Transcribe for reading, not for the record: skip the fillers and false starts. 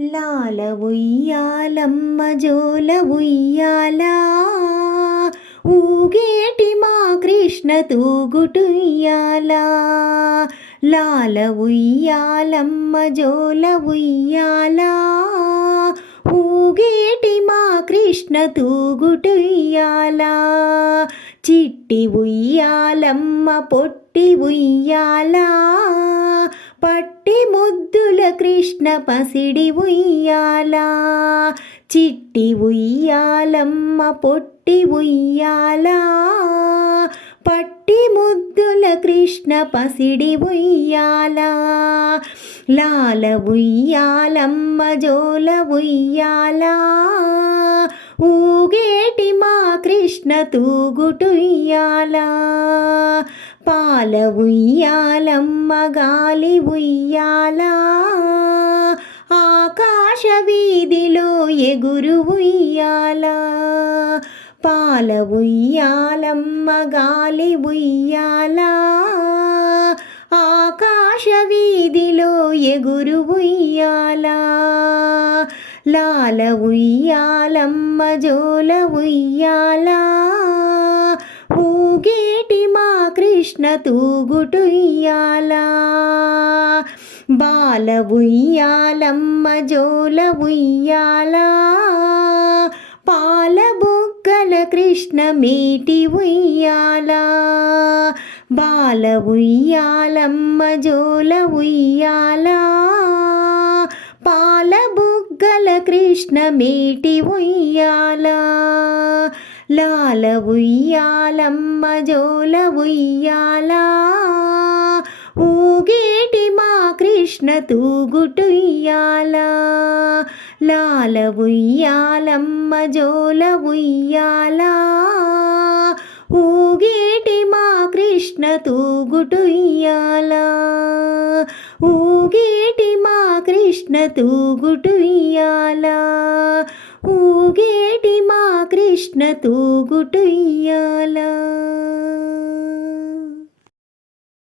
లాల ఉయ్యాలమ్మ జోల ఉయ్యాల ఊగేటి మా కృష్ణ తూగుటుయ్యాల. లాల ఉయ్యాలమ్మ జోల ఉయ్యాల ఊగేటి మా కృష్ణ తూగుటుయ్యాల. చిట్టి ఉయ్యాలమ్మ పొట్టి ఉయ్యాల పట్టి ముద్దుల కృష్ణ పసిడి ఉయ్యాల. చిట్టి ఉయ్యాలమ్మ పొట్టి ఉయ్యాల పట్టి ముద్దుల కృష్ణ పసిడి ఉయ్యాల. లాల ఉయ్యాలమ్మ జోల ఉయ్యాల ఊగేటి మా కృష్ణ తూగుటుయ్యాల. పాల ఉయ్యాలమ్మ గాలి ఉయ్యాల ఆకాశ వీధిలో ఎగురు ఉయ్యాల. పాల ఉయ్యాలమ్మ గాలి ఉయ్యాల ఆకాశ వీధిలో ఎగురు ఉయ్యాల. లాల ఉయ్యాలమ్మ జోల ఉయ్యాల ఊగేటి మా కృష్ణ తూగుటుయ్యాల. బాల ఉయ్యాలమ్మ జోల ఉయ్యాల పాల బుగ్గల కృష్ణ మీటి ఉయ్యాల. బాల ఉయ్యాలమ్మ జోల ఉయ్యాల పాల బుగ్గల కృష్ణ మీటి ఉయ్యాల. లాల ఉయ్యాలమ్మ జోల ఉయ్యాల ఊగేటి మా కృష్ణ తూగుటుయ్యాల. లాల ఉయ్యాలమ్మ జోల ఉయ్యాల ఊగేటి మా కృష్ణ తూగుటుయ్యాల. ఊగేటి మా కృష్ణ తూగుటుయ్యాల. ఊగేటి మా కృష్ణ తూగుటుయ్యాల.